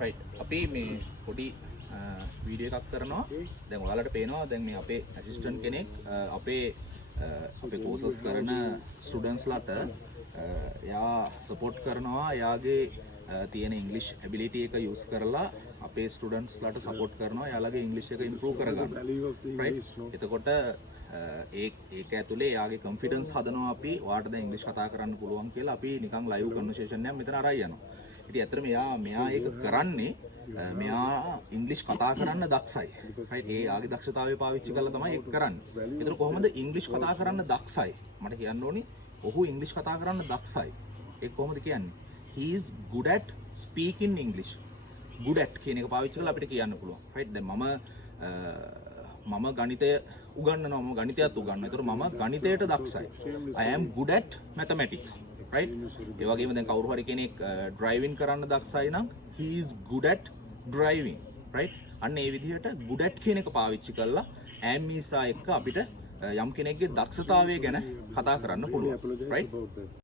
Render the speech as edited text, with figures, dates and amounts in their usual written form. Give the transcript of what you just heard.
right අපි මේ පොඩි වීඩියෝ එකක් කරනවා. දැන් ඔයාලට පේනවා දැන් මේ අපේ ඇසිස්ටන්ට් කෙනෙක් අපේ කෝසස් කරන ස්ටුඩන්ට්ස් ලට එයා සපෝට් කරනවා. එයාගේ තියෙන ඉංග්‍රීසි ඇබිලිටි එක යූස් කරලා අපේ ස්ටුඩන්ට්ස් ලට සපෝට් කරනවා. එයාලගේ ඉංග්‍රීසි එක ඉම්ප්‍රූව් කරගන්න. right එතකොට ඒක ඇතුලේ එයාගේ කොන්ෆිඩන්ස් හදනවා. අපි ඔයාලට දැන් ඉංග්‍රීසි කතා කරන්න පුළුවන් කියලා අපි නිකන් ලයිව් කන්වර්සේෂන් එකක් මෙතන අරයි යනවා. ඉතින් ඇත්තටම මෙයා ඒක කරන්නේ මෙයා ඉංග්‍රීසි කතා කරන්න දක්ෂයි. right ඒ යාගේ දක්ෂතාවය පාවිච්චි කරලා තමයි ඒක කරන්නේ. ඒතර කොහොමද ඉංග්‍රීසි කතා කරන්න දක්ෂයි? මට කියන්න ඕනි ඔහු ඉංග්‍රීසි කතා කරන්න දක්ෂයි. ඒක කොහොමද කියන්නේ? he is good at speaking English. good at කියන එක පාවිච්චි කරලා අපිට කියන්න පුළුවන්. right දැන් මම ගණිතය උගන්වනවා. මම ගණිතයත් උගන්වනවා. ඒතර මම ගණිතයට දක්ෂයි. I am good at mathematics. right ඒ වගේම දැන් කවුරු හරි කෙනෙක් ඩ්‍රයිවිං කරන්න දක්ෂයි නම් he is good at driving. right අන්න ඒ විදිහට good at කියන එක පාවිච්චි කරලා am is එක්ක අපිට යම් කෙනෙක්ගේ දක්ෂතාවය ගැන කතා කරන්න පුළුවන්. right